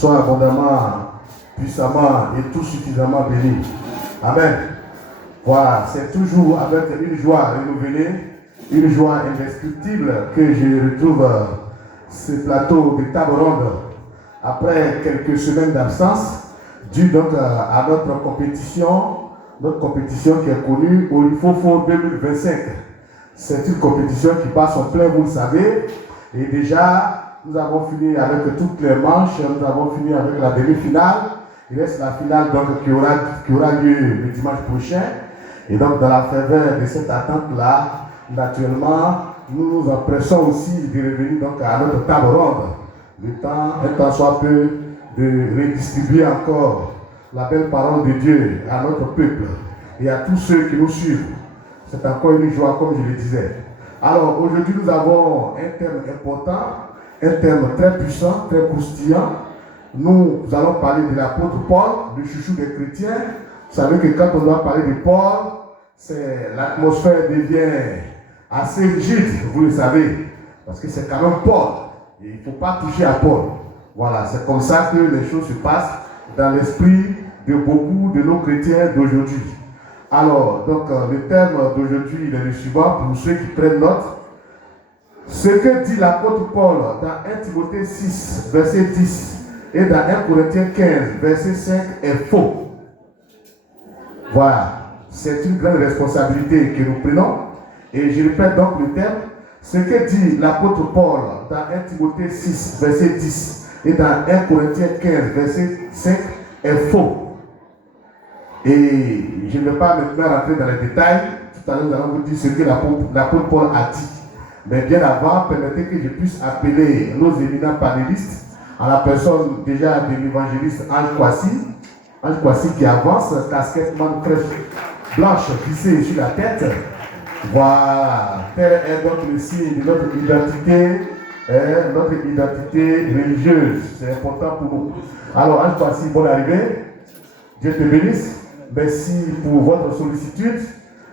soient abondamment, puissamment et tout suffisamment bénis. Amen. Voilà, c'est toujours avec une joie renouvelée, une joie indescriptible que je retrouve ce plateau de table ronde après quelques semaines d'absence, dû donc à notre compétition qui est connue au IFOFO 2025. C'est une compétition qui passe en plein, vous le savez, et déjà nous avons fini avec toutes les manches, nous avons fini avec la demi-finale. Il reste la finale donc, qui aura lieu le dimanche prochain. Et donc, dans la faveur de cette attente-là, naturellement, nous nous empressons aussi de revenir donc, à notre table ronde. Le temps, un temps soit peu, de redistribuer encore la belle parole de Dieu à notre peuple et à tous ceux qui nous suivent. C'est encore une joie, comme je le disais. Alors, aujourd'hui, nous avons un thème important, un thème très puissant, très croustillant. Nous allons parler de l'apôtre Paul, le chouchou des chrétiens. Vous savez que quand on doit parler de Paul, l'atmosphère devient assez rigide, vous le savez, parce que c'est quand même Paul. Et il ne faut pas toucher à Paul. Voilà, c'est comme ça que les choses se passent dans l'esprit de beaucoup de nos chrétiens d'aujourd'hui. Alors, donc, le thème d'aujourd'hui, il est le suivant, pour ceux qui prennent note. Ce que dit l'apôtre Paul dans 1 Timothée 6, verset 10, et dans 1 Corinthiens 15, verset 5, est faux. Voilà. C'est une grande responsabilité que nous prenons. Et je répète donc le thème. Ce que dit l'apôtre Paul dans 1 Timothée 6, verset 10 et dans 1 Corinthiens 15, verset 5 est faux. Et je ne vais pas maintenant rentrer dans les détails. Tout à l'heure, nous allons vous dire ce que l'apôtre Paul a dit. Mais bien avant, permettez que je puisse appeler nos éminents panélistes à la personne déjà de l'évangéliste Ange Kwasi. Ange Kwasi qui avance, casquette crèche blanche vissée sur la tête. Voilà, tel est donc le signe de notre identité religieuse. C'est important pour nous. Alors, Ange Kwasi, bonne arrivée. Dieu te bénisse. Merci pour votre sollicitude.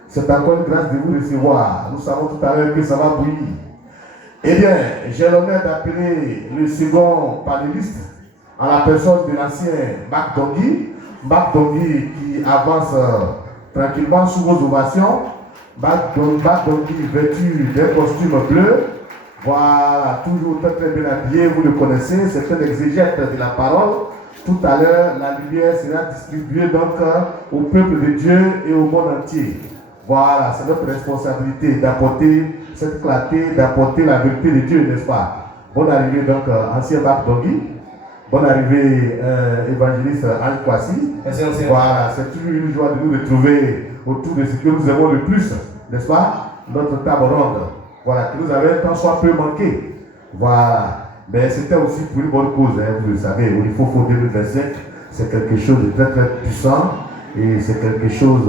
C'est encore une grâce de vous recevoir. Nous savons tout à l'heure que ça va bouillir. Eh bien, j'ai l'honneur d'appeler le second panéliste à la personne de l'ancien Mac Dongui. Mac Dongui qui avance tranquillement sous vos ovations. Mac Dongui vêtu d'un costume bleu. Voilà, toujours très très bien habillé, vous le connaissez, c'est un exégète de la parole. Tout à l'heure, la lumière sera distribuée donc au peuple de Dieu et au monde entier. Voilà, c'est notre responsabilité d'apporter cette clarté, d'apporter la vérité de Dieu, n'est-ce pas? Bonne arrivée donc, ancien Mac Dongui. Bonne arrivée, évangéliste Ange Kwasi. Voilà, c'est toujours une joie de nous retrouver autour de ce que nous aimons le plus, n'est-ce pas? Notre table ronde. Voilà, que nous avons un temps soit peu manqué. Voilà. Mais c'était aussi pour une bonne cause, hein, vous le savez. Au IFOFO 2025, c'est quelque chose de très très puissant et c'est quelque chose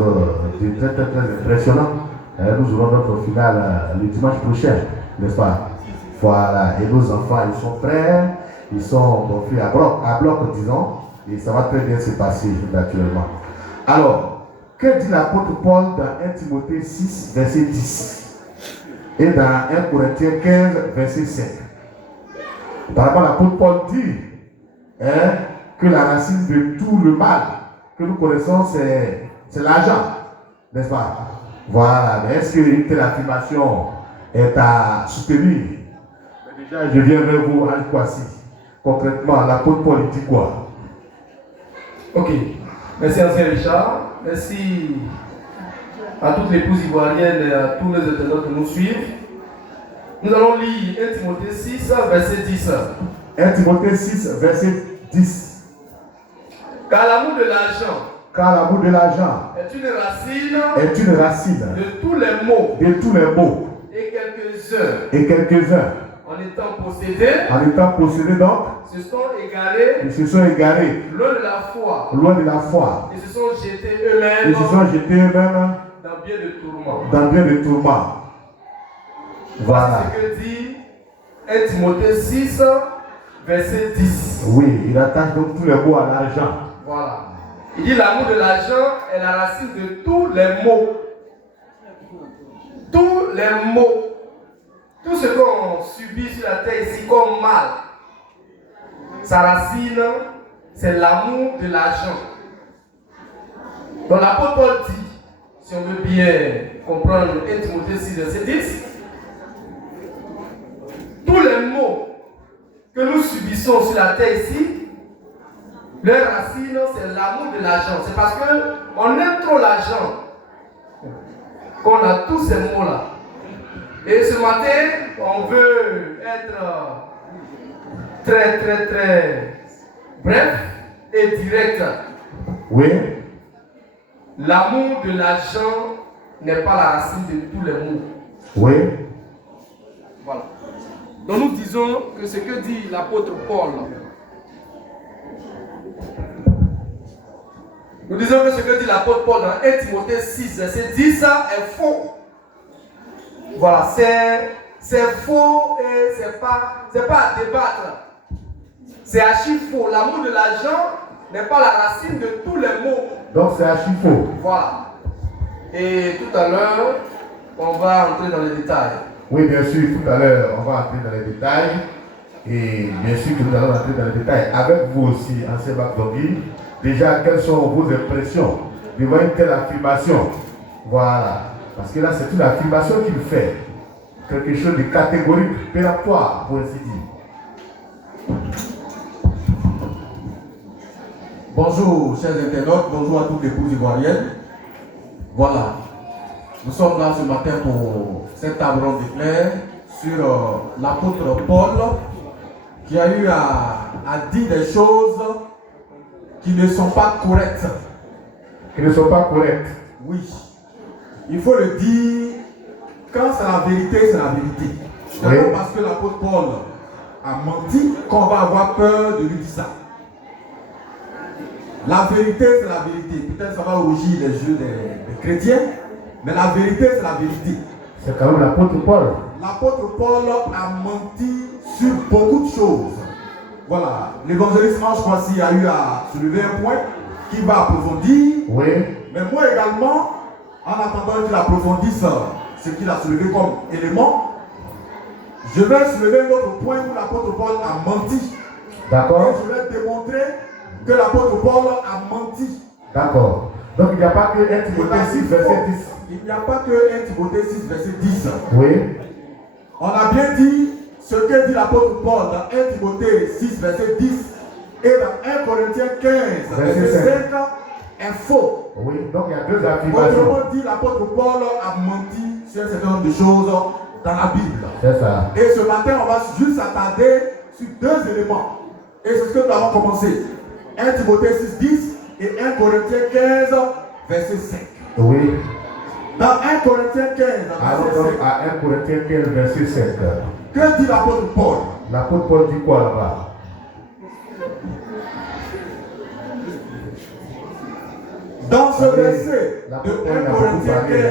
de très très très impressionnant. Nous aurons notre finale le dimanche prochain, n'est-ce pas? Voilà. Et nos enfants, ils sont prêts, ils sont confiés à bloc, disons, et ça va très bien se passer, naturellement. Alors, que dit l'apôtre Paul dans 1 Timothée 6, verset 10 et dans 1 Corinthiens 15, verset 5? Apparemment, l'apôtre Paul dit que la racine de tout le mal que nous connaissons, c'est l'argent, n'est-ce pas? Voilà, mais est-ce qu'une telle affirmation est à soutenir? Déjà, je viens vers vous, Ange Kwasi. Concrètement, l'apôtre Paul dit quoi? Ok, merci ancien Richard, merci à toutes les épouses ivoiriennes et à tous les internautes qui nous suivent. Nous allons lire 1 Timothée 6, verset 10. 1 Timothée 6, verset 10. Car l'amour de l'argent est une racine de tous les maux. Et quelques-uns en étant possédés donc se sont égarés loin de la foi et se sont jetés eux-mêmes dans bien de tourments. Voilà. C'est ce que dit 1 Timothée 6, verset 10. Oui, il attache donc tous les maux à l'argent. Voilà. Il dit l'amour de l'argent est la racine de tous les maux. Tous les maux. Tout ce qu'on subit sur la terre ici comme mal. sa racine, c'est l'amour de l'argent. Donc l'apôtre Paul dit, si on veut bien comprendre 1 Timothée 6, verset 10, tous les maux que nous subissons sur la terre ici, leur racine, c'est l'amour de l'argent. C'est parce qu'on aime trop l'argent qu'on a tous ces mots-là. Et ce matin, on veut être très bref et direct. Oui. L'amour de l'argent n'est pas la racine de tous les maux. Oui. Voilà. Donc nous disons que ce que dit l'apôtre Paul, nous disons que ce que dit l'apôtre Paul dans 1 Timothée 6, verset 10 est faux. Voilà, c'est faux et c'est pas à débattre. C'est archi faux. L'amour de l'argent n'est pas la racine de tous les maux. Donc c'est archi faux. Voilà. Et tout à l'heure, on va entrer dans les détails. Oui, bien sûr, tout à l'heure, on va entrer dans les détails. Et bien sûr que nous allons entrer dans les détails. Avec vous aussi, ancien Bakdogui, déjà, quelles sont vos impressions devant une telle affirmation? Voilà. Parce que là, c'est une affirmation qu'il fait. Quelque chose de catégorique, péremptoire, pour ainsi dire. Bonjour, chers internautes, bonjour à toutes les épouses ivoiriennes. Voilà. Nous sommes là ce matin pour cette table ronde d'éclair sur l'apôtre Paul qui a eu à dire des choses qui ne sont pas correctes. Qui ne sont pas correctes. Oui. Il faut le dire, quand c'est la vérité, c'est la vérité. Ce n'est pas parce que l'apôtre Paul a menti qu'on va avoir peur de lui dire ça. La vérité, c'est la vérité. Peut-être ça va rougir les yeux des chrétiens, mais la vérité, c'est la vérité. C'est quand même l'apôtre Paul. L'apôtre Paul a menti sur beaucoup de choses. Voilà. L'évangéliste Ange Croissy a eu à soulever un point qui va approfondir. Oui. Mais moi également, en attendant qu'il approfondisse ce qu'il a soulevé comme élément, je vais soulever un autre point où l'apôtre Paul a menti. D'accord. Et je vais démontrer que l'apôtre Paul a menti. D'accord. Donc il n'y a pas que 1 Timothée 6, verset 10. Il n'y a pas que 1 Timothée 6, verset 10. Oui. On a bien dit ce que dit l'apôtre Paul dans 1 Timothée 6, verset 10 et dans 1 Corinthiens 15, verset 5 est faux. Oui, donc il y a deux affirmations. Autrement dit, l'apôtre Paul a menti sur un certain nombre de choses dans la Bible. C'est ça. Et ce matin, on va juste s'attarder sur deux éléments. Et c'est ce que nous avons commencé. 1 Timothée 6, 10 et 1 Corinthiens 15, verset 5. Oui. Dans 1 Corinthiens 15, Allons verset donc 5. à 1 Corinthiens 15, verset 5. Que dit l'apôtre Paul? L'apôtre Paul dit quoi là-bas? Dans ce verset de 1 Corinthiens 15, parlé.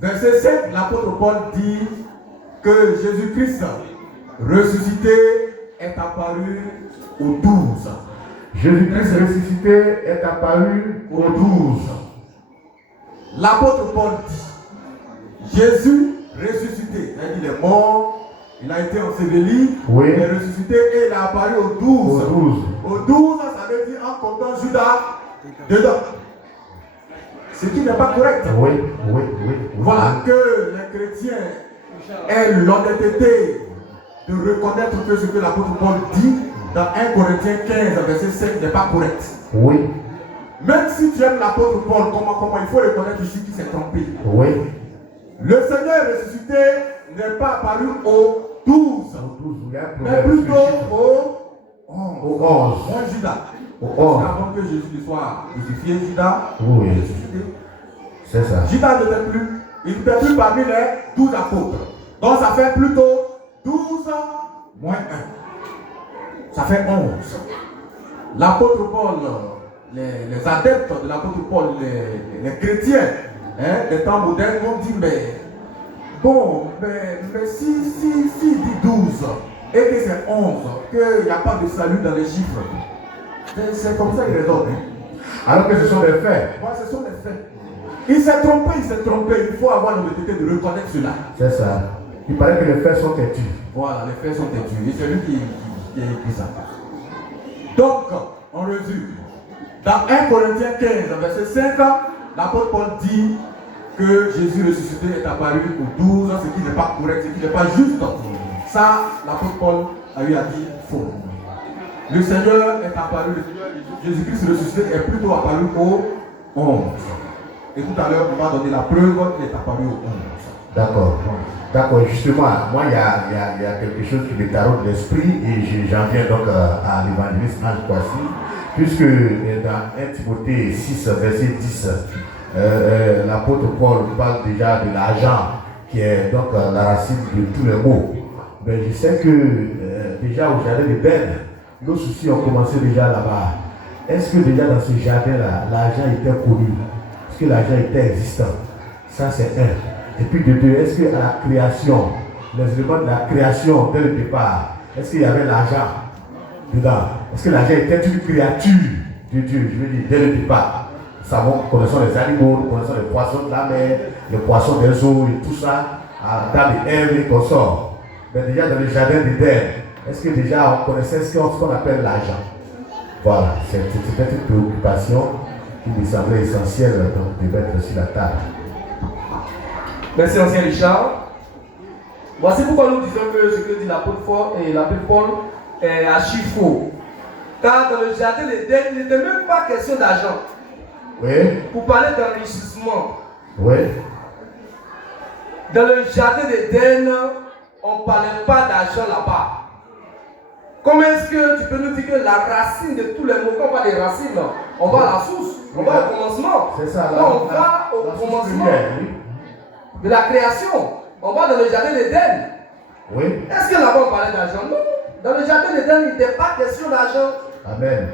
verset 5, l'apôtre Paul dit que Jésus-Christ ressuscité est apparu aux 12. Jésus-Christ ressuscité est apparu aux 12. L'apôtre Paul dit Jésus ressuscité, c'est-à-dire il est mort, il a été enseveli, Oui. il est ressuscité et il est apparu aux 12. Aux 12. Aux 12, ça veut dire en comptant Judas dedans. Ce qui n'est pas correct. Oui, oui, oui. Voilà que les chrétiens aient l'honnêteté de reconnaître que ce que l'apôtre Paul dit dans 1 Corinthiens 15, verset 5 n'est pas correct. Oui. Même si tu aimes l'apôtre Paul, comment il faut reconnaître ici qu'il s'est trompé. Oui. Le Seigneur ressuscité n'est pas apparu aux 12, mais plutôt aux 11. Aux 11. Moins Judas. Aux Parce 11. qu'avant que Jésus ne soit crucifié, Judas Oui. ressuscité. C'est ça. Judas n'était plus, il n'était plus parmi les 12 apôtres. Donc ça fait plutôt 12 moins 1. Ça fait 11. L'apôtre Paul, les adeptes de l'apôtre Paul, les chrétiens des temps modernes vont dire mais bon, mais si il dit 12 et que c'est 11, qu'il n'y a pas de salut dans les chiffres, c'est comme ça qu'il raisonne. Alors que ce sont des faits. Moi, ce sont les faits. Il s'est trompé. Il faut avoir l'honnêteté de reconnaître cela. C'est ça. Il paraît que les faits sont têtus. Voilà, les faits sont têtus. Et c'est lui qui a écrit ça. Donc, on résume. Dans 1 Corinthiens 15, verset 5, l'apôtre Paul dit que Jésus ressuscité est apparu aux 12, ce qui n'est pas correct, ce qui n'est pas juste. Ça, l'apôtre Paul a eu à dire faux. Le Seigneur est apparu, le Seigneur Jésus-Christ ressuscité est plutôt apparu aux 11. Et tout à l'heure, on va donner la preuve qu'il est apparu aux 11. D'accord. D'accord, justement, moi il y a quelque chose qui me taraude l'esprit et j'en viens donc à l'évangéliste Ange Kwasi, puisque dans 1 Timothée 6, verset 10, l'apôtre Paul parle déjà de l'argent qui est donc la racine de tous les maux. Mais je sais que déjà au jardin d'Éden, nos soucis ont commencé déjà là-bas. Est-ce que déjà dans ce jardin-là, l'argent était connu? Est-ce que l'argent était existant? Ça c'est un. Et puis de deux, est-ce qu'à la création, les éléments de la création dès le départ, est-ce qu'il y avait l'argent dedans? Est-ce que l'argent était une créature de Dieu? Je veux dire, dès le départ. Nous savons, nous connaissons les animaux, nous connaissons les poissons de la mer, les poissons des eaux et tout ça, dans les herbes et consorts. Mais déjà dans le jardin d'Éden, est-ce que déjà on connaissait ce qu'on appelle l'argent? Voilà, c'était une préoccupation qui me semblait essentielle donc, de mettre sur la table. Merci, ancien Richard. Voici pourquoi nous disons que ce que dit l'apôtre Paul est archi faux. Car dans le jardin d'Éden, il n'était même pas question d'argent. Oui. Pour parler d'enrichissement. Oui. Dans le jardin d'Éden, on ne parlait pas d'argent là-bas. Comment est-ce que tu peux nous dire que la racine de tous les mots, quand on parle des racines, on va à la source, on va au commencement. C'est ça, on va au commencement de la création. On va dans le jardin d'Éden. Oui. Est-ce que là-bas on parlait d'argent? Non. Dans le jardin d'Éden, il n'était pas question d'argent. Amen.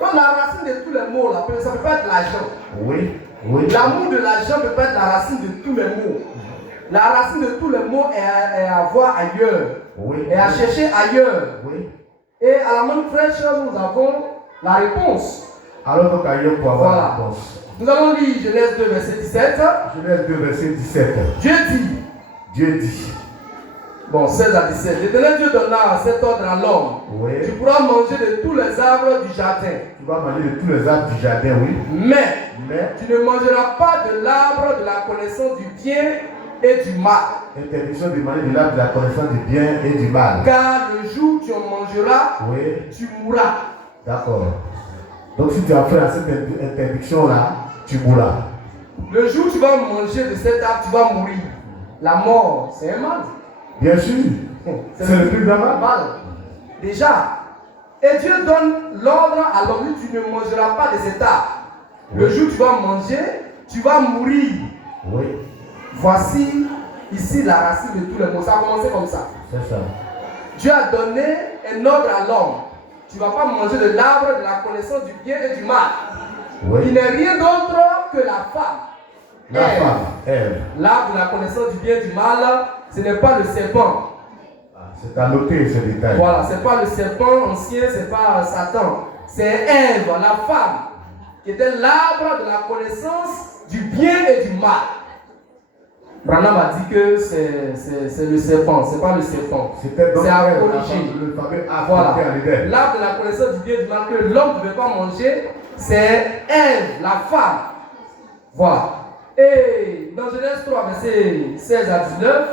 Donc la racine de tous les mots, là, ça ne peut pas être l'argent. Oui. Oui. L'amour de l'argent ne peut pas être la racine de tous les mots. La racine de tous les mots est à voir ailleurs. Oui. Et à chercher ailleurs. Oui. Et à la main fraîche, nous avons la réponse. Alors donc ailleurs pour avoir Voilà. la réponse. Nous allons lire Genèse 2, verset 17. Genèse 2, verset 17. Dieu dit. Bon, 16 à 17. L'Éternel Dieu donna cet ordre à l'homme. Oui. Tu pourras manger de tous les arbres du jardin. Tu vas manger de tous les arbres du jardin, oui. Mais tu ne mangeras pas de l'arbre de la connaissance du bien et du mal. Interdiction de manger de l'arbre de la connaissance du bien et du mal. Car le jour où tu en mangeras, oui. tu mourras. D'accord. Donc si tu as fait à cette interdiction-là, tu mourras. Le jour où tu vas manger de cet arbre, tu vas mourir. La mort, c'est un mal. Bien sûr. C'est le plus grand mal. Déjà. Et Dieu donne l'ordre à l'homme, tu ne mangeras pas de cet arbre. Oui. Le jour où tu vas manger, tu vas mourir. Oui. Voici ici la racine de tous les mots. Ça a commencé comme ça. C'est ça. Dieu a donné un ordre à l'homme. Tu ne vas pas manger de l'arbre de la connaissance du bien et du mal. Oui. Il n'est rien d'autre que la femme. La femme, Ève. L'arbre de la connaissance du bien et du mal, ce n'est pas le serpent. C'est à noter ce détail. Voilà, ce n'est pas le serpent ancien, ce n'est pas Satan. C'est Ève, la femme, qui était l'arbre de la connaissance du bien et du mal. Branham a dit que c'est le serpent, c'est pas le serpent. C'est à corriger. Le fameux arbre voilà. à l'Éden. L'arbre de la connaissance du bien et du mal que l'homme ne devait pas manger, c'est Ève, la femme. Voilà. Et dans Genèse 3, verset 16 à 19,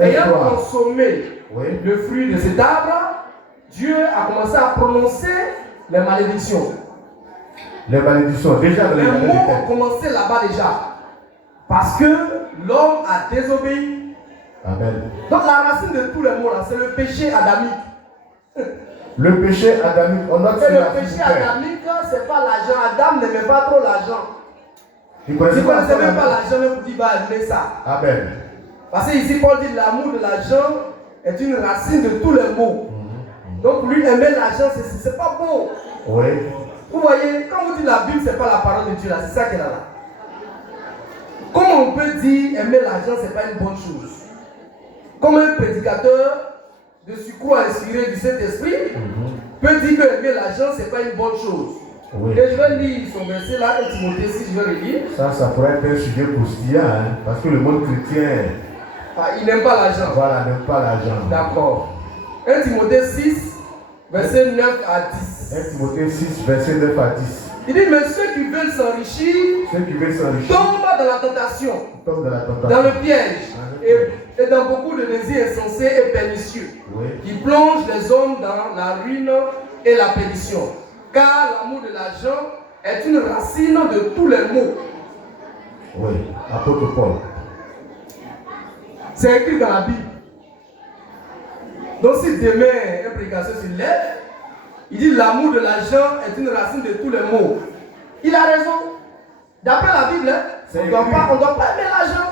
ayant consommé le fruit de cet arbre, Dieu a commencé à prononcer les malédictions. Les malédictions, déjà dans les mots ont commencé là-bas déjà. Parce que l'homme a désobéi. Amen. Donc la racine de tous les mots là, c'est le péché adamique. Le péché adamique, on note et le péché adamique, c'est pas l'argent. Adam n'aimait pas trop l'argent. Il ne connaissait même pas l'argent, même pour dire va aimer ça. Amen. Parce que ici, Paul dit l'amour de l'argent est une racine de tous les maux. Donc pour lui, aimer l'argent, c'est pas bon. Oui. Vous voyez, quand vous dites la Bible, c'est pas la parole de Dieu là, c'est ça qu'elle a là. Comment on peut dire aimer l'argent, c'est pas une bonne chose? Comme un prédicateur de surcroît inspiré du Saint-Esprit peut dire que aimer l'argent, c'est pas une bonne chose. Oui. Et je vais lire son verset là, 1 Timothée 6, je vais le lire. Ça pourrait être un sujet croustillant, hein, parce que le monde chrétien, il n'aime pas l'argent. Voilà, n'aime pas l'argent. D'accord. 1 Timothée 6, verset 9 à 10. 1 Timothée 6, verset 9 à 10. Il dit, mais ceux qui veulent s'enrichir Ceux qui veulent s'enrichir tombent dans la tentation, tombent dans la tentation, dans le piège et dans beaucoup de désirs insensés et pernicieux, oui, qui plongent les hommes dans la ruine et la perdition. Car l'amour de l'argent est une racine de tous les maux. oui, apôtre Paul. C'est écrit dans la Bible. Donc si demain un prédicateur se lève, il dit l'amour de l'argent est une racine de tous les maux. Il a raison. D'après la Bible, hein, on ne doit pas aimer l'argent.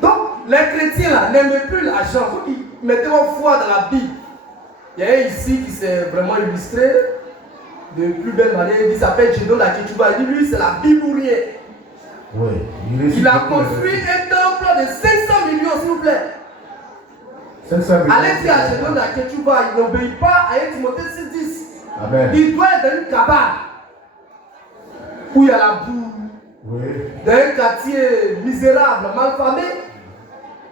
Donc les chrétiens là n'aiment plus l'argent. Il faut qu'ils mettent leur foi dans la Bible. Il y a un ici qui s'est vraiment illustré de plus belle manière. Il s'appelle Jedon Lakechuba. Il dit lui c'est la Bible ou rien. Oui, Il a construit un temple de 500 millions, s'il vous plaît. 500 millions. Allez dire à Jedon Lakechuba, il n'obéit pas à 1 Timothée 6:10. Amen. Il doit être dans une cabane où il y a la boue, Oui, dans un quartier misérable, malfamé.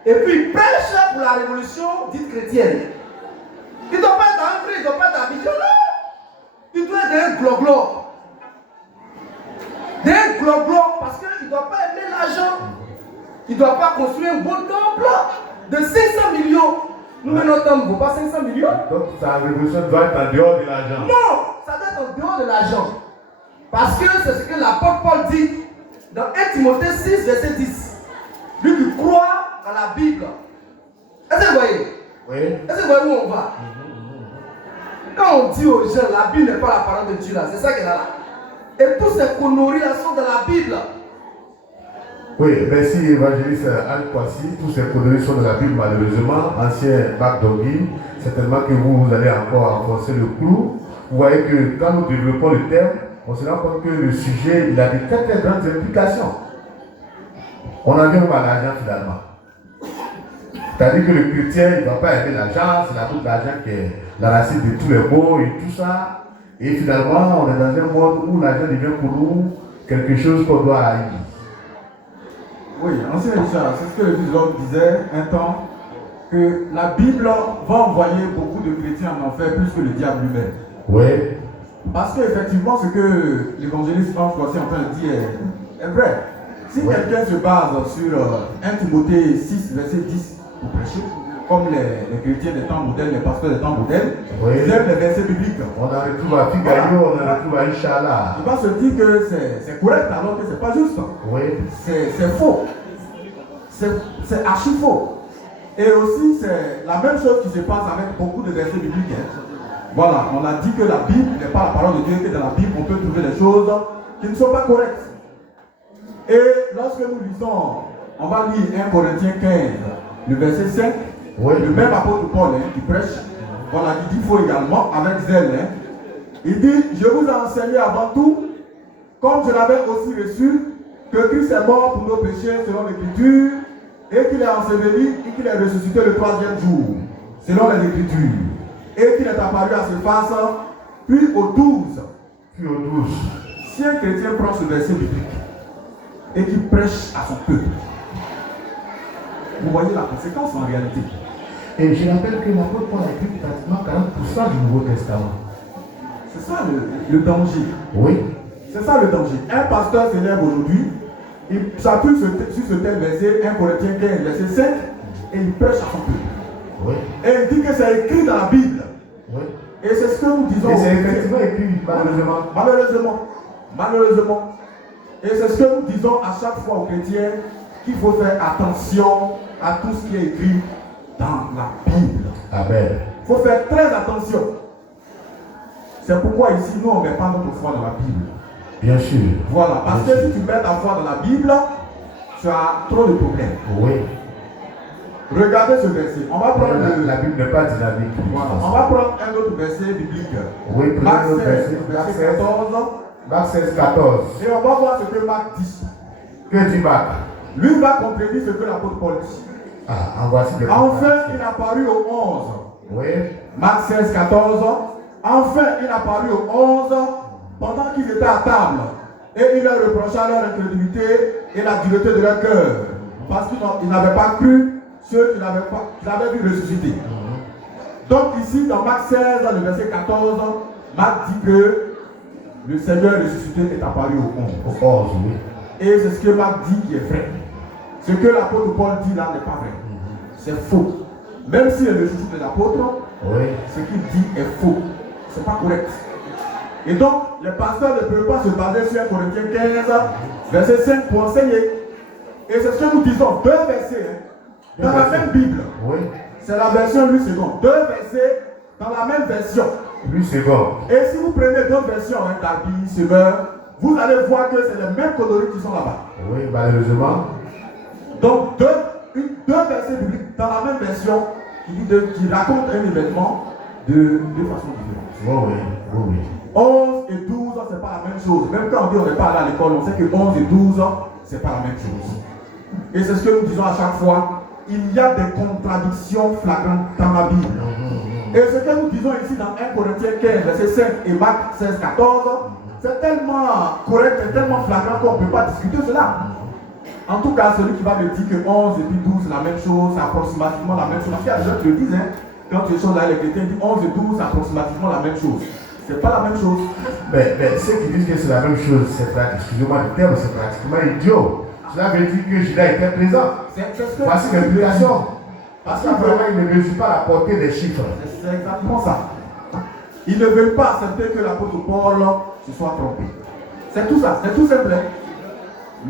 Et puis il prêche pour la révolution dite chrétienne. Il ne doit pas être dans un vrai, il ne doit pas être à Abidjan, non. Il doit être dans un gloglo. Dans un gloglo, parce qu'il ne doit pas aimer l'argent. Il ne doit pas construire un beau temple de 500 millions. Nous, notre temple ne vaut pas 500 millions. donc sa révolution doit être en dehors de l'argent. Non, ça doit être en dehors de l'argent. Parce que c'est ce que l'apôtre Paul dit dans 1 Timothée 6, verset 10. Lui qui croit à la Bible. Est-ce que vous voyez? Oui. Est-ce que vous voyez où on va? Quand on dit aux gens, la Bible n'est pas la parole de Dieu là, c'est ça qu'elle a là. Et toutes ces conneries là sont dans la Bible. Oui, merci évangéliste Al-Kwasi. Tous ces conneries sont dans la Bible, malheureusement. Ancien bac d'orgueil, certainement que vous allez encore enfoncer le clou. Vous voyez que quand nous développons le thème, on se rend compte que le sujet il a de très très grandes implications. On en vient à l'argent finalement. C'est-à-dire que le chrétien il ne doit pas aimer l'argent, c'est l'amour de l'argent qui est la racine de tous les maux et tout ça. Et finalement, on est dans un monde où l'argent devient pour nous quelque chose qu'on doit haïr. Oui, ancien Richard, c'est ce que le philosophe disait un temps, que la Bible va envoyer beaucoup de chrétiens en enfer plus que le diable lui-même. Oui. Parce qu'effectivement, ce que l'évangéliste Franck Boissy est en train de dire est vrai. Si quelqu'un se base sur 1 Timothée 6, verset 10 pour prêcher, comme les chrétiens des temps modernes, les pasteurs des temps modernes, ils aiment les versets bibliques. On en retrouve à Figaro, on en retrouve à Inch'Allah. Il va se dire que c'est correct alors que c'est pas juste. Oui. C'est faux. C'est archi faux. Et aussi, c'est la même chose qui se passe avec beaucoup de versets bibliques. Hein. Voilà, on a dit que la Bible n'est pas la parole de Dieu, que dans la Bible on peut trouver des choses qui ne sont pas correctes. Et lorsque nous lisons, on va lire 1 Corinthiens 15, le verset 5, le même apôtre Paul qui prêche, voilà, qui dit il faut également avec zèle. Il dit, je vous ai enseigné avant tout, comme je l'avais aussi reçu, que Christ est mort pour nos péchés selon l'Écriture, et qu'il est enseveli et qu'il est ressuscité le 3e jour, selon les Écritures, et qu'il est apparu à ses faces, puis aux 12. Puis aux 12. Si un chrétien prend ce verset biblique et qu'il prêche à son peuple, vous voyez la conséquence en réalité. Et je rappelle que l'apôtre Paul a écrit pratiquement 40% du Nouveau Testament. C'est ça le danger. Oui. C'est ça le danger. Un pasteur s'élève aujourd'hui, il s'appuie sur ce tel verset, 1 Corinthiens 15, verset 5, et il prêche à son peuple. Oui. Et il dit que c'est écrit dans la Bible. Oui. Et c'est ce que nous disons. Et c'est effectivement écrit, malheureusement. Malheureusement. Et c'est ce que nous disons à chaque fois aux chrétiens, qu'il faut faire attention à tout ce qui est écrit dans la Bible. Amen. Il faut faire très attention. C'est pourquoi ici, nous, on ne met pas notre foi dans la Bible. Bien sûr. Voilà, parce que si tu mets ta foi dans la Bible, tu as trop de problèmes. Oui. Regardez ce verset. On va prendre la Bible n'est pas dynamique. Voilà. On va prendre un autre verset biblique. Oui, Marc 16, verset 14. Marc 16, 14. Et on va voir ce que Marc dit. Que dit Marc? Lui va contredire ce que l'apôtre Paul dit. Ah, en voici des Enfin, il apparut au 11. Oui. Marc 16, 14. Enfin, il apparut au 11 pendant qu'ils étaient à table. Et il leur reprocha leur incrédulité et la dureté de leur cœur. Parce qu'ils n'avaient pas cru ceux qu'il avait vu ressusciter. Donc ici, dans Marc 16, le verset 14, Marc dit que le Seigneur ressuscité est apparu au 11. Au 11, oui. Et c'est ce que Marc dit qui est vrai. Ce que l'apôtre Paul dit là n'est pas vrai. C'est faux. Même s'il est le chouchou de l'apôtre, oui, ce qu'il dit est faux. C'est pas correct. Et donc, les pasteurs ne peuvent pas se baser sur 1 Corinthiens 15, verset 5 pour enseigner. Et c'est ce que nous disons, deux versets. Dans la même Bible. Oui. C'est la version Louis II. Deux versets dans la même version. Louis II. Et si vous prenez d'autres versions, Darby, Sever, vous allez voir que c'est les mêmes coloris qui sont là-bas. Oui, malheureusement. Donc, deux versets bibliques dans la même version qui racontent un événement de façon différente. Oui, oui, oui. 11 et 12, c'est pas la même chose. Même quand on dit on n'est pas allé à l'école, on sait que 11 et 12, c'est pas la même chose. Et c'est ce que nous disons à chaque fois. Il y a des contradictions flagrantes dans la Bible. Et ce que nous disons ici dans 1 Corinthiens 15, verset 5 et Marc 16, 14, c'est tellement correct et tellement flagrant qu'on ne peut pas discuter cela. En tout cas, celui qui va me dire que 11 et puis 12 c'est la même chose, c'est approximativement la même chose. Parce qu'il y a des gens qui le disent, hein, quand tu es sur là, les chrétiens disent 11 et 12 c'est approximativement la même chose. C'est pas la même chose. Mais ceux qui disent que c'est la même chose, excusez-moi le terme, c'est pratiquement idiot. Cela veut dire que Judas était présent. Voici l'implication. Parce qu'apparemment, il ne mesure pas la portée des chiffres. C'est exactement ça. Ils ne veulent pas accepter que l'apôtre Paul se soit trompé. C'est tout ça, c'est tout simple.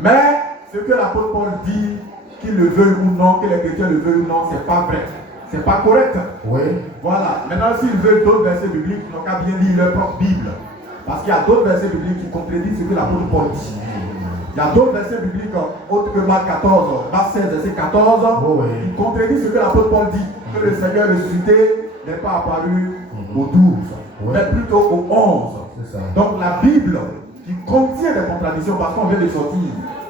Mais ce que l'apôtre Paul dit, qu'il le veuille ou non, que les chrétiens le veuillent ou non, c'est pas vrai. C'est pas correct. Oui. Voilà. Maintenant, s'ils veulent d'autres versets bibliques, ils n'ont qu'à bien lire leur propre Bible. Parce qu'il y a d'autres versets bibliques qui contredisent ce que l'apôtre Paul dit. Il y a d'autres versets bibliques autres que Marc 14, Marc 16, verset 14, qui contredisent ce que l'apôtre Paul dit, que le Seigneur ressuscité n'est pas apparu au 12, mais plutôt au 11. Donc la Bible, qui contient des contradictions, parce qu'on vient de sortir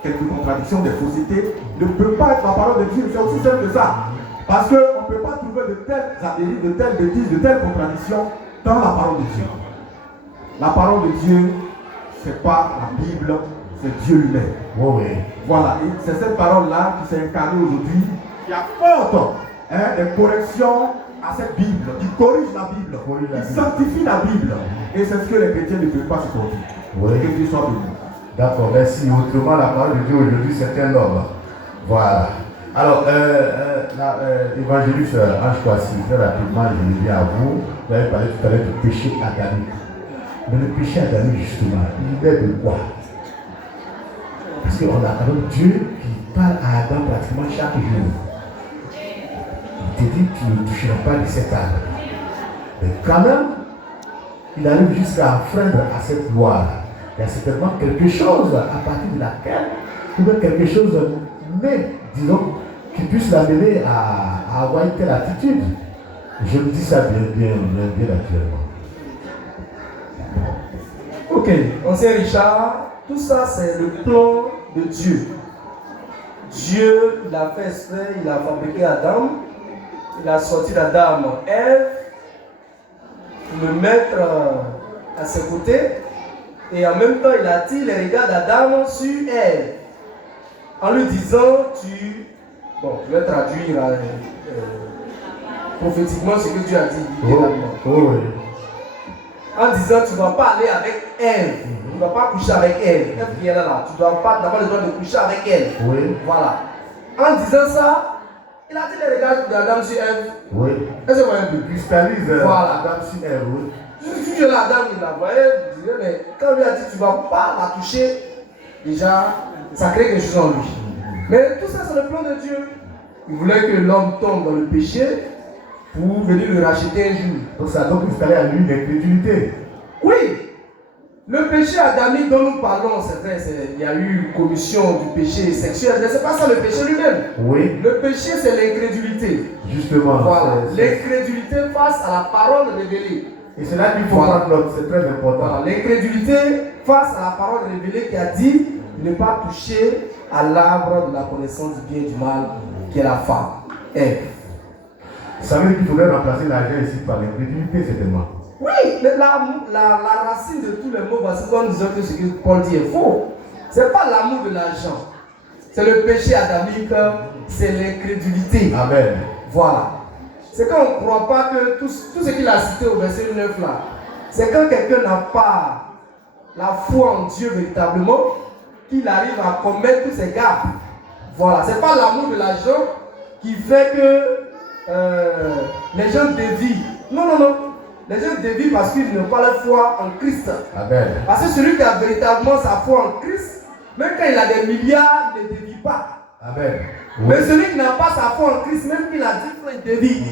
quelques contradictions, des faussetés, ne peut pas être la parole de Dieu. C'est aussi simple que ça. Parce qu'on ne peut pas trouver de telles adhéries, de telles bêtises, de telles contradictions dans la parole de Dieu. La parole de Dieu, ce n'est pas la Bible, c'est Dieu lui-même. Oui. Voilà, et c'est cette parole-là qui s'est incarnée aujourd'hui, qui apporte des corrections à cette Bible, qui corrige la Bible, qui sanctifie la Bible. Et c'est ce que les chrétiens ne peuvent pas supporter. Oui. Que Dieu soit béni. D'accord, merci. Autrement, la parole de Dieu aujourd'hui, c'est un homme. Voilà. Alors, évangéliste Ange Kwasi, très rapidement, je reviens à vous. Vous avez parlé tout à l'heure du péché adamique. Mais le péché adamique, justement, il est de quoi? Parce qu'on a quand même Dieu qui parle à Adam pratiquement chaque jour. Il te dit que tu ne toucheras pas de cet arbre. Mais quand même, il arrive jusqu'à enfreindre à cette loi. Il y a certainement quelque chose à partir de laquelle, ou bien quelque chose, mais disons, qui puisse l'amener à avoir une telle attitude. Je me dis ça bien naturellement. Ok, ancien Richard, tout ça c'est le plan de Dieu. Dieu, il a fait exprès, il a fabriqué Adam, il a sorti d'Adam Ève, pour le mettre à ses côtés, et en même temps il attire les regards d'Adam sur Ève, en lui disant, je vais traduire prophétiquement ce que Dieu a dit. Oui. En disant, tu ne dois pas aller avec Ève. Tu ne dois pas coucher avec Ève. Ève qui est là. Tu n'as pas le droit de coucher avec elle. Oui. Voilà. En disant ça, il a dit les regards d'Adam sur Ève. Oui. Est-ce que vous voyez un peu? Cristallise voilà. Adam sur Ève, oui. Si tu es là, Adam, il la voyait, mais quand lui a dit, tu ne vas pas la toucher, déjà, ça crée quelque chose en lui. Mais tout ça, c'est le plan de Dieu. Il voulait que l'homme tombe dans le péché pour venir le racheter un jour. Donc ça a donc installé à lui l'incrédulité. Oui. Le péché adamique dont nous parlons, c'est vrai, il y a eu une commission du péché sexuel, mais ce n'est pas ça le péché lui-même. Oui. Le péché, c'est l'incrédulité. Justement. Voilà. L'incrédulité face à la parole révélée. Et c'est là qu'il faut prendre note, c'est très important. Voilà. L'incrédulité face à la parole révélée qui a dit ne pas toucher à l'arbre de la connaissance du bien et du mal, qui est la femme. Ève. Ça veut dire qu'il faudrait remplacer l'argent ici par l'incrédulité, certainement. Oui, la racine de tous les mots, voici qu'on disait que ce que Paul dit est faux. Ce n'est pas l'amour de l'argent. C'est le péché adamique, c'est l'incrédulité. Amen. Voilà. c'est quand on ne croit pas que tout ce qu'il a cité au verset 9 là, c'est quand quelqu'un n'a pas la foi en Dieu véritablement, qu'il arrive à commettre tous ces gaffes. Voilà, c'est pas l'amour de l'argent qui fait que les gens dévient. Non. Les gens dévient parce qu'ils n'ont pas la foi en Christ. Amen. Parce que celui qui a véritablement sa foi en Christ, même quand il a des milliards, il ne dévie pas. Amen. Oui. Mais celui qui n'a pas sa foi en Christ, même qu'il a 10 francs, il dévie.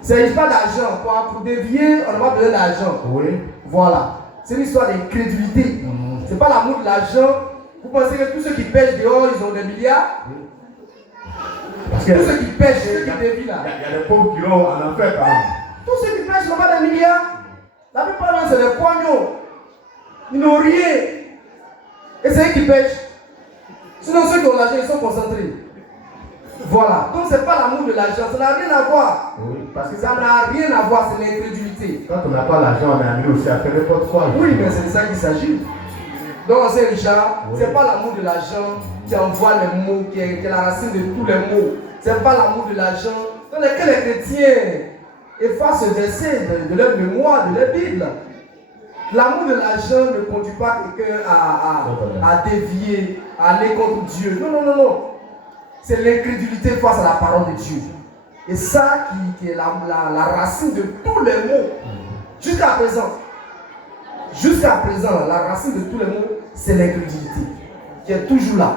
C'est pas d'argent. Pour dévier, on n'a pas besoin d'argent. Oui. Voilà. C'est une histoire d'incrédulité. C'est pas l'amour de l'argent. Vous pensez que tous ceux qui pêchent dehors, ils ont des milliards? Parce que tous ceux qui pêchent, ceux qui dévient là. Il y a des pauvres qui l'ont en enfer quand même. Tous ceux qui pêchent n'ont pas des milliards. La plupart d'entre eux, c'est des poignons. Ils n'ont rien. Et c'est eux qui pêchent. Sinon, ceux qui ont l'argent, ils sont concentrés. Voilà. Donc, ce n'est pas l'amour de l'argent. Ça n'a rien à voir. Oui, parce que Ça n'a rien à voir. C'est l'incrédulité. quand on n'a pas l'argent, on est amené aussi à faire n'importe quoi. Oui, mais c'est de ça qu'il s'agit. Donc, c'est Richard, Oui. ce n'est pas l'amour de l'argent qui envoie les mots, qui est la racine de tous les mots. Ce n'est pas l'amour de l'argent dans lequel les chrétiens effacent ce verset de leur mémoire, de leur Bible. L'amour de l'argent ne conduit pas quelqu'un à dévier, à aller contre Dieu. Non. C'est l'incrédulité face à la parole de Dieu. Et ça qui est la racine de tous les mots. Jusqu'à présent, la racine de tous les mots, c'est l'incrédulité, qui est toujours là.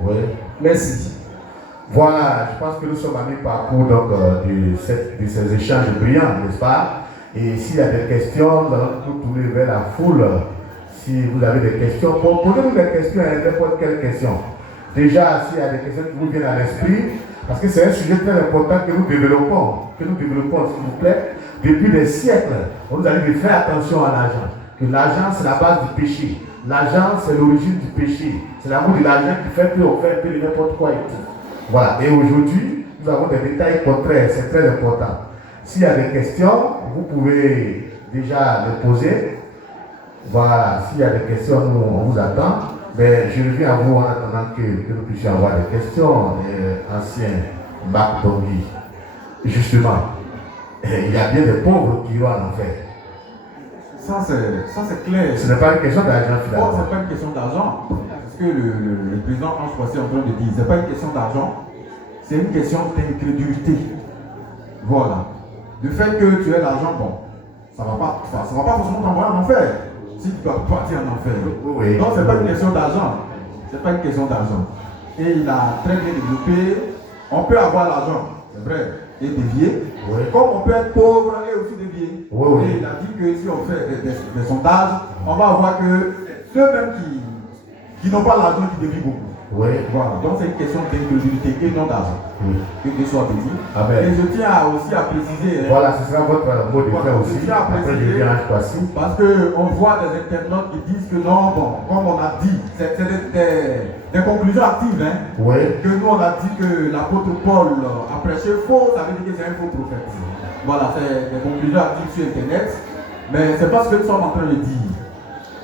Oui. Merci. Voilà, je pense que nous sommes à mi-parcours donc, de ces échanges brillants, n'est-ce pas? Et s'il y a des questions, nous allons tout tourner vers la foule. Si vous avez des questions, posez-nous des questions, n'importe quelle question. Déjà, s'il y a des questions qui vous viennent à l'esprit, parce que c'est un sujet très important que nous développons, s'il vous plaît, depuis des siècles. On nous a dit de faire attention à l'argent. Que l'argent, c'est la base du péché. L'argent, c'est l'origine du péché. C'est l'amour de l'argent qui fait qu'on fait un peu de n'importe quoi et tout. Voilà. Et aujourd'hui, nous avons des détails contraires. C'est très important. S'il y a des questions, vous pouvez déjà les poser. Voilà. S'il y a des questions, nous, on vous attend. Mais je reviens à vous en attendant que nous puissions avoir des questions. Ancien Marc Tongi. Justement, il y a bien des pauvres qui vont en enfer. Ça c'est clair. Ce n'est pas une question d'argent finalement. Ce n'est pas une question d'argent. C'est ce que le président Ange Kwasi est en train de dire. Ce n'est pas une question d'argent. C'est une question d'incrédulité. Voilà. Le fait que tu aies l'argent, bon, ça ne va pas forcément t'envoyer en enfer. Si tu dois partir en enfer. Oui. Donc, ce n'est pas une question d'argent. Ce n'est pas une question d'argent. Et il a très bien développé. On peut avoir l'argent, c'est vrai, et dévier. Oui. Comme on peut être pauvre et aussi dévier. Oui. Et il a dit que si on fait des sondages, on va voir que ceux-mêmes qui n'ont pas l'argent qui dévient beaucoup. Oui. Voilà. Donc c'est une question d'incrédulité et non d'argent. Oui. Que Dieu soit béni. Amen. Et je tiens aussi à préciser. Voilà, ce sera votre mot de fin aussi. Je tiens à Après, je préciser, viens à Kwasi. parce qu'on voit des internautes qui disent que non, bon, comme on a dit, c'est des conclusions actives. Hein, Oui. que nous on a dit que l'apôtre Paul a prêché faux, ça veut dire que c'est un faux prophète. Voilà, c'est des conclusions actives sur internet. Mais c'est pas ce que nous sommes en train de dire.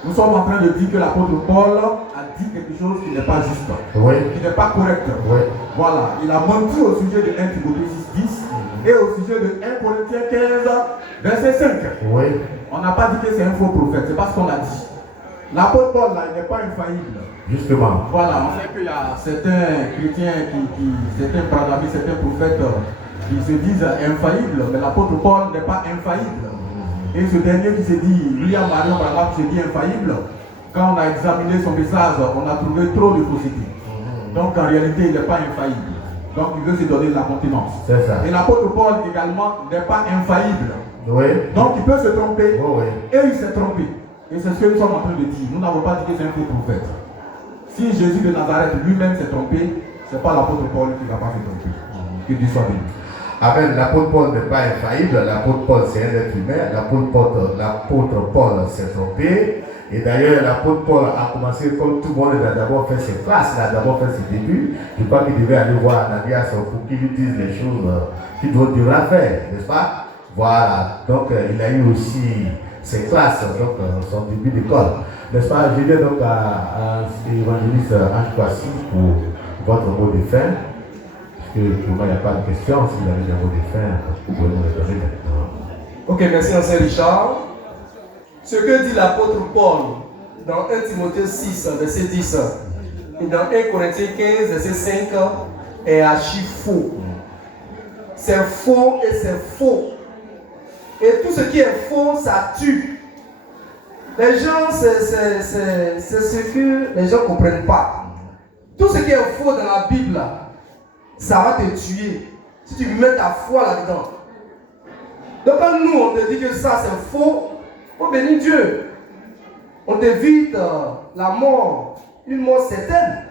Nous sommes en train de dire que l'apôtre Paul a dit quelque chose qui n'est pas juste, Oui. qui n'est pas correct. Oui. Voilà, il a menti au sujet de 1 Timothée 6:10 et au sujet de 1 Corinthiens 15, verset 5. Oui. On n'a pas dit que c'est un faux prophète, c'est pas ce qu'on a dit. L'apôtre Paul là, il n'est pas infaillible. Justement. Voilà, on sait qu'il y a certains chrétiens, certains bradamis, certains prophètes qui se disent infaillibles, mais l'apôtre Paul n'est pas infaillible. Et ce dernier qui se dit, William Marion Branham se dit infaillible, quand on a examiné son message, on a trouvé trop de fausseté. Donc en réalité, il n'est pas infaillible. Donc il veut se donner la continence. C'est ça. Et l'apôtre Paul également n'est pas infaillible. Oui. Donc il peut se tromper. Oui. Et il s'est trompé. Et c'est ce que nous sommes en train de dire. Nous n'avons pas dit que c'est un faux prophète. Si Jésus de Nazareth lui-même s'est trompé, ce n'est pas l'apôtre Paul qui ne va pas se tromper. Que Dieu soit béni. Amen. L'apôtre Paul n'est pas infaillible. L'apôtre Paul, c'est un être humain. L'apôtre Paul s'est trompé. Et d'ailleurs, l'apôtre Paul a commencé comme tout le monde. Il a d'abord fait ses classes, il a d'abord fait ses débuts. Je crois qu'il devait aller voir Ananias pour qu'il lui dise les choses qu'il devra faire, n'est-ce pas? Voilà. Donc, il a eu aussi ses classes, donc son début d'école. N'est-ce pas? Je viens donc à l'évangéliste Ange Kwasi pour votre mot de fin. que pour moi, il n'y a pas de question. Si vous avez des mots de fin, vous pouvez me les donner maintenant. Ok, merci, Ancien Richard. Ce que dit l'apôtre Paul dans 1 Timothée 6, verset 10, et dans 1 Corinthiens 15, verset 5, est archi faux. C'est faux et c'est faux. Et tout ce qui est faux, ça tue. Les gens, c'est ce que les gens ne comprennent pas. Tout ce qui est faux dans la Bible, ça va te tuer si tu mets ta foi là-dedans. Donc quand nous, on te dit que ça c'est faux, il faut bénir Dieu. On t'évite la mort, une mort certaine.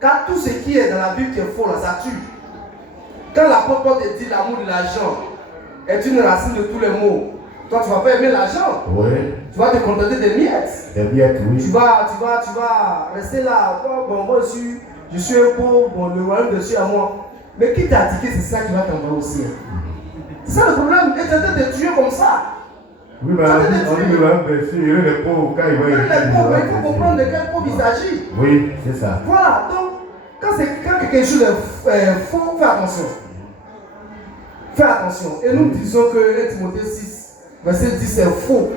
Car tout ce qui est dans la Bible qui est faux, là, ça tue. Quand l'apôtre Paul te dit l'amour de l'argent est une racine de tous les maux, toi tu ne vas pas aimer l'argent. Oui. Tu vas te contenter des miettes. Des miettes, oui. Tu vas rester là. Bon, moi je suis un pauvre, bon, le royaume de Dieu à moi. Mais qui t'a dit que c'est ça qui va t'envoyer au ciel? C'est ça le problème. Et tu es en train de tuer comme ça. Oui, mais on dit le royaume de Dieu, il y a les pauvres quand ils vont les pauvres, il faut comprendre de quel pauvre il s'agit. Oui, c'est ça. Voilà, donc quand quelque chose est faux, fais attention. Fais attention. Et nous disons que 1 Timothée 6, verset 10 c'est faux.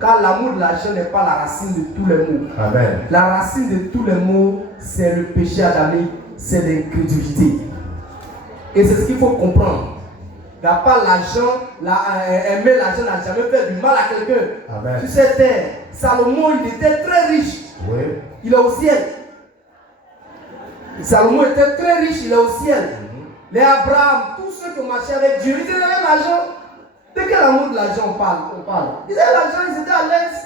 Car l'amour de l'argent n'est pas la racine de tous les maux. Amen. La racine de tous les maux, c'est le péché adamique, c'est l'incrédulité. Et c'est ce qu'il faut comprendre. Il n'y a pas l'argent, aimer l'argent n'a jamais fait du mal à quelqu'un. Sur cette terre, Salomon, il était très riche. Oui. Il est au ciel. Salomon était très riche, il est au ciel. Les Abraham, tous ceux qui ont marché avec Dieu, ils avaient l'argent. De quel amour de l'argent on parle? Ils avaient l'argent, ils étaient à l'aise.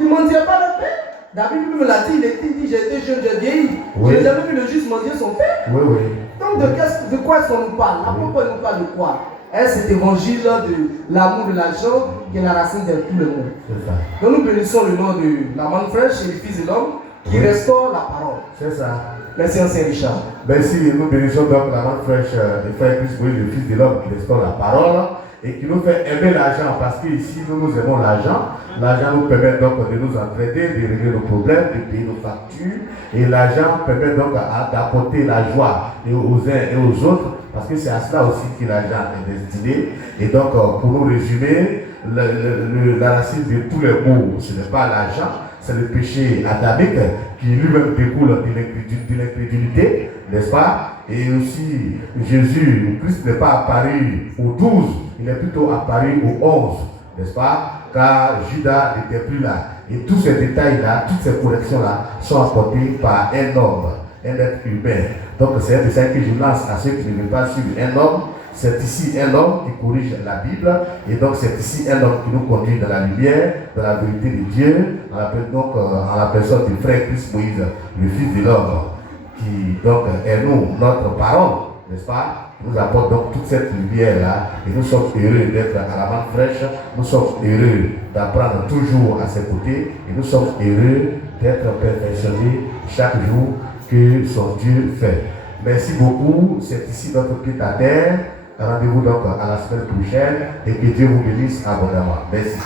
Ils ne mendiaient pas leur paix. David lui me l'a dit, il dit j'ai été jeune, j'ai vieilli. Oui. Je n'ai jamais vu le juste mendier son paix. Oui, oui. Donc de quoi est-ce qu'on nous parle? Pourquoi il nous parle de quoi? Est cet évangile de l'amour de l'argent qui est la racine de tout le monde. C'est ça. Donc nous bénissons le nom de la manne fraîche et le Fils de l'homme qui restaure la parole. C'est ça. Merci, Ancien Richard. Merci, nous bénissons donc la manne fraîche de Frère Christ, le Fils de l'homme qui restaure la parole et qui nous fait aimer l'argent parce qu'ici nous aimons l'argent. L'argent nous permet donc de nous entraider, de régler nos problèmes, de payer nos factures. Et l'argent permet donc d'apporter la joie aux uns et aux autres parce que c'est à cela aussi que l'argent est destiné. Et donc, pour nous résumer, la racine de tous les maux, ce n'est pas l'argent, c'est le péché adamique qui lui-même découle de l'incrédulité, n'est-ce pas? Et aussi, Jésus, Christ n'est pas apparu au 12, il est plutôt apparu au 11, n'est-ce pas? Car Judas n'était plus là. Et tous ces détails-là, toutes ces corrections-là sont apportées par un homme, un être humain. Donc c'est un message que je lance à ceux qui ne veulent pas suivre un homme. C'est ici un homme qui corrige la Bible. Et donc c'est ici un homme qui nous conduit dans la lumière, dans la vérité de Dieu, en la personne du frère Christ Moïse, le Fils de l'homme, qui donc est nous, notre parole, n'est-ce pas? Nous apporte donc toute cette lumière-là et nous sommes heureux d'être à la manne fraîche, nous sommes heureux d'apprendre toujours à ses côtés et nous sommes heureux d'être perfectionnés chaque jour que son Dieu fait. Merci beaucoup, c'est ici notre pied à terre. Rendez-vous donc à la semaine prochaine et que Dieu vous bénisse abondamment. Merci.